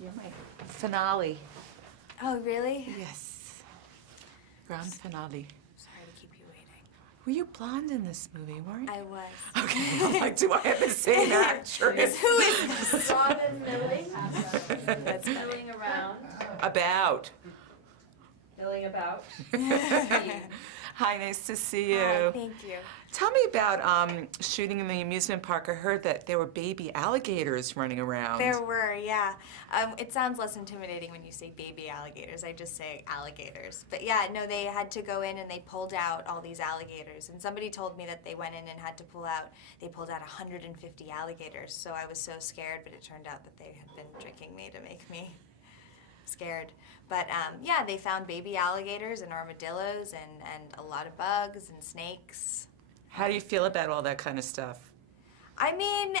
You're my finale. Oh, really? Yes. Grand finale. Sorry to keep you waiting. Were you blonde in this movie, weren't you? I was. Okay, I'm like, do I have the same actress? Who is this? Ron is milling. That's milling around. About. Milling about. Hi, nice to see you. Hi, thank you. Tell me about shooting in the amusement park. I heard that there were baby alligators running around. There were, yeah. It sounds less intimidating when you say baby alligators. I just say alligators. But yeah, no, they had to go in and they pulled out all these alligators. And somebody told me that they went in and had to they pulled out 150 alligators. So I was so scared, but it turned out that they had been tricking me to make me scared. But yeah, they found baby alligators and armadillos and a lot of bugs and snakes. How do you feel about all that kind of stuff? I mean,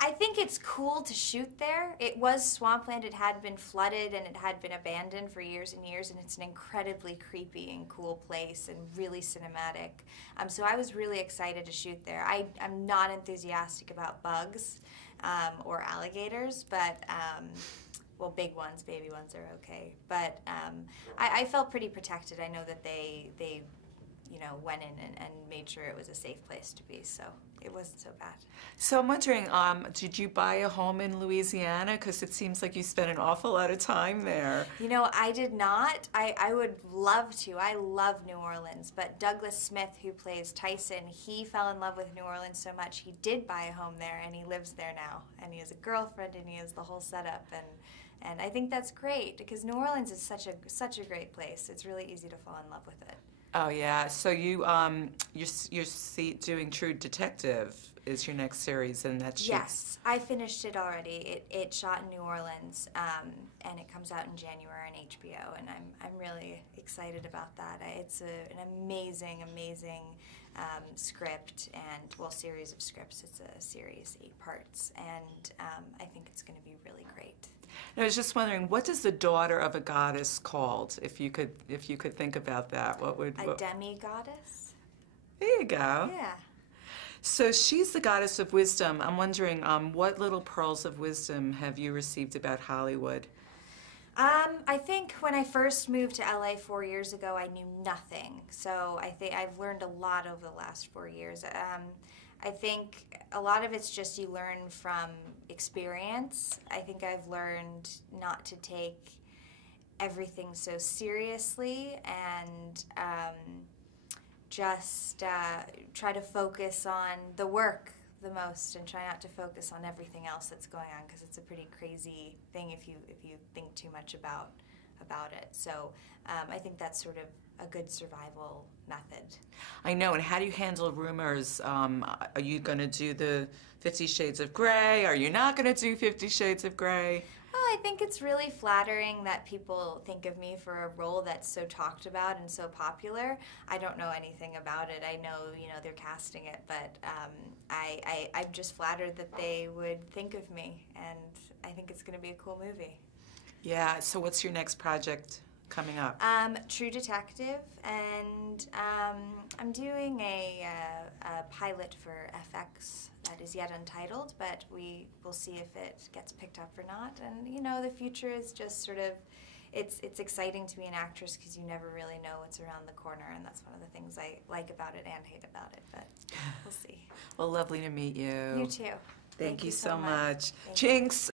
I think it's cool to shoot there. It was swampland. It had been flooded and it had been abandoned for years and years, and it's an incredibly creepy and cool place and really cinematic. So I was really excited to shoot there. I'm not enthusiastic about bugs or alligators, but well, big ones, baby ones are okay. But I felt pretty protected. I know that they you know, went in and made sure it was a safe place to be, so it wasn't so bad. So I'm wondering, did you buy a home in Louisiana? Because it seems like you spent an awful lot of time there. You know, I did not. I would love to. I love New Orleans, but Douglas Smith, who plays Tyson, he fell in love with New Orleans so much he did buy a home there, and he lives there now. And he has a girlfriend, and he has the whole setup, and I think that's great, because New Orleans is such a great place. It's really easy to fall in love with it. Oh yeah, so you're doing True Detective is your next series, and that's Yes, I finished it already. It shot in New Orleans, and it comes out in January on HBO, and I'm really excited about that. It's an amazing script and, well, series of scripts. It's a series, 8 parts, and I think it's going to be really great. And I was just wondering, what is the daughter of a goddess called? If you could think about that, what would a demi-goddess? There you go. Yeah. So she's the goddess of wisdom. I'm wondering, what little pearls of wisdom have you received about Hollywood? I think when I first moved to LA 4 years ago, I knew nothing. So I think I've learned a lot over the last 4 years. I think a lot of it's just you learn from experience. I think I've learned not to take everything so seriously and just try to focus on the work the most and try not to focus on everything else that's going on, because it's a pretty crazy thing if you think too much about it. So I think that's sort of a good survival method. I know, and how do you handle rumors? Are you going to do the 50 Shades of Grey? Are you not going to do 50 Shades of Grey? Well, I think it's really flattering that people think of me for a role that's so talked about and so popular. I don't know anything about it. I know, you know, they're casting it, but I'm just flattered that they would think of me, and I think it's going to be a cool movie. Yeah, so what's your next project coming up? True Detective, and I'm doing a pilot for FX that is yet untitled, but we will see if it gets picked up or not. And you know, the future is just sort of, it's exciting to be an actress because you never really know what's around the corner, and that's one of the things I like about it and hate about it, but we'll see. Well, lovely to meet you. You too. Thank you so much. Thank you. Jinx.